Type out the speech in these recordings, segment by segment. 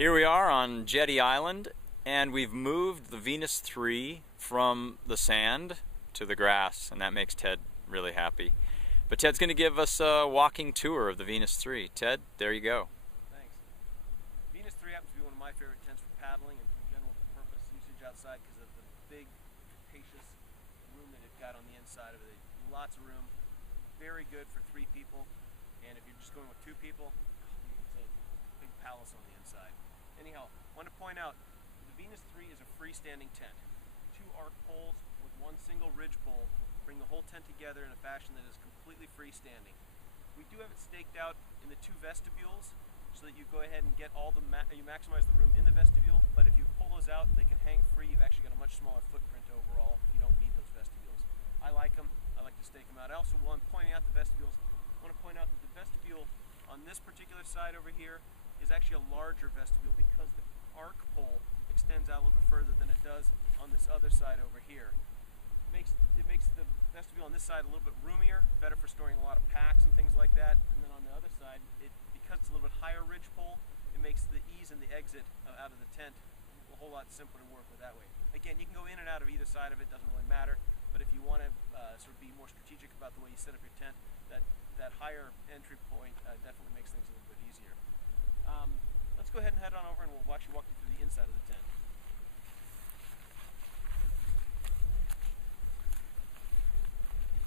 Here we are on Jetty Island, and we've moved the Venus III from the sand to the grass, and that makes Ted really happy. But Ted's going to give us a walking tour of the Venus III. Ted, there you go. Thanks. Venus III happens to be one of my favorite tents for paddling and for general purpose usage outside because of the big, capacious room that it's got on the inside of it. Lots of room, very good for 3 people, and if you're just going with 2 people, it's a big palace on the inside. Anyhow, I want to point out, the Venus III is a freestanding tent. 2 arc poles with 1 single ridge pole bring the whole tent together in a fashion that is completely freestanding. We do have it staked out in the 2 vestibules so that you go ahead and get all the you maximize the room in the vestibule, but if you pull those out, they can hang free. You've actually got a much smaller footprint overall if you don't need those vestibules. I like them. I like to stake them out. I also, while I'm pointing out the vestibules, I want to point out that the vestibule on this particular side over here is actually a larger vestibule because the arc pole extends out a little bit further than it does on this other side over here. It makes the vestibule on this side a little bit roomier, better for storing a lot of packs and things like that. And then on the other side, because it's a little bit higher ridge pole, it makes the ease and the exit out of the tent a whole lot simpler to work with that way. Again, you can go in and out of either side of it, doesn't really matter. But if you want to sort of be more strategic about the way you set up your tent, that higher entry point definitely makes things a little bit easier. Let's go ahead and head on over and we'll walk you through the inside of the tent.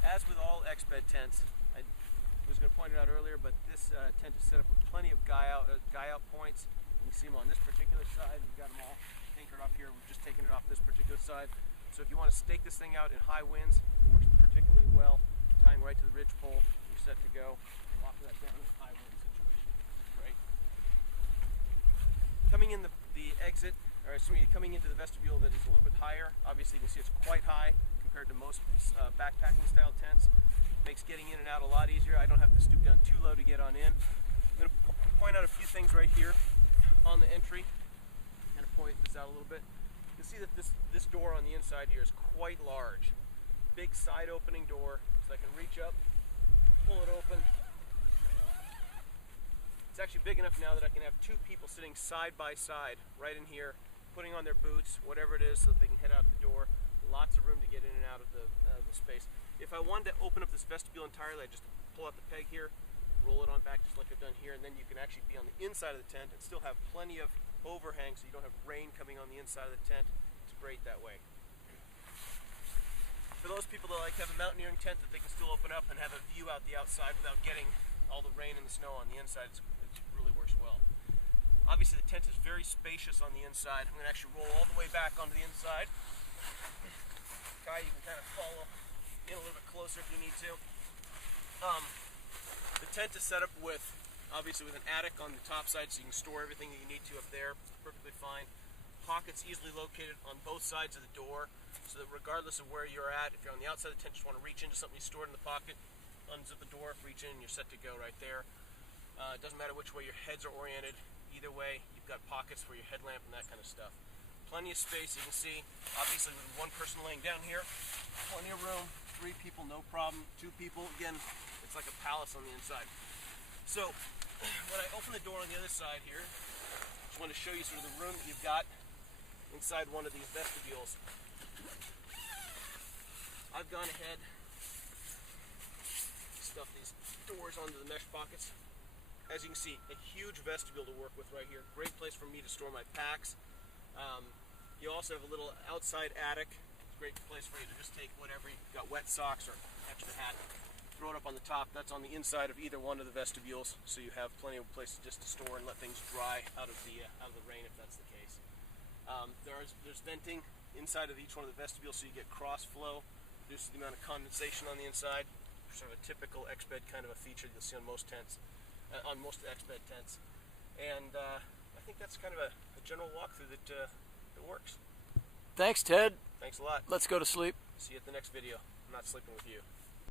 As with all Exped tents, I was going to point it out earlier, but this tent is set up with plenty of guy out points. You can see them on this particular side. We've got them all anchored off here. We've just taken it off this particular side. So if you want to stake this thing out in high winds, it works particularly well. Tying right to the ridge pole, you're set to go. Lock that down in a high wind situation. Right. Coming in coming into the vestibule that is a little bit higher. Obviously, you can see it's quite high compared to most backpacking style tents. Makes getting in and out a lot easier. I don't have to stoop down too low to get on in. I'm going to point out a few things right here on the entry. I'm going to point this out a little bit. You can see that this door on the inside here is quite large. Big side opening door, so I can reach up, pull it open. It's actually big enough now that I can have 2 people sitting side by side right in here, putting on their boots, whatever it is, so that they can head out the door. Lots of room to get in and out of the space. If I wanted to open up this vestibule entirely, I'd just pull out the peg here, roll it on back just like I've done here, and then you can actually be on the inside of the tent and still have plenty of overhang so you don't have rain coming on the inside of the tent. It's great that way. For those people that like to have a mountaineering tent that they can still open up and have a view out the outside without getting all the rain and the snow on the inside, it really works well. Obviously the tent is very spacious on the inside. I'm going to actually roll all the way back onto the inside. Guy, you can kind of follow in a little bit closer if you need to. The tent is set up with, obviously with an attic on the top side so you can store everything that you need to up there. Perfectly fine. Pockets easily located on both sides of the door so that regardless of where you're at, if you're on the outside of the tent, just want to reach into something you stored in the pocket, unzip the door, reach in, and you're set to go right there. It doesn't matter which way your heads are oriented. Either way, you've got pockets for your headlamp and that kind of stuff. Plenty of space, you can see, obviously with 1 person laying down here, plenty of room, 3 people, no problem, 2 people, again, it's like a palace on the inside. So, when I open the door on the other side here, I just want to show you sort of the room that you've got inside one of these vestibules. I've gone ahead, stuff these doors onto the mesh pockets. As you can see, a huge vestibule to work with right here. Great place for me to store my packs. You also have a little outside attic. It's a great place for you to just take whatever you've got, wet socks or extra hat, throw it up on the top. That's on the inside of either one of the vestibules, so you have plenty of places just to store and let things dry out of the rain if that's the case. There's venting inside of each one of the vestibules, so you get cross flow, reduces the amount of condensation on the inside. Sort of a typical Exped kind of a feature you'll see on most tents, on most Exped tents. And I think that's kind of a general walkthrough that works. Thanks, Ted. Thanks a lot. Let's go to sleep. See you at the next video. I'm not sleeping with you.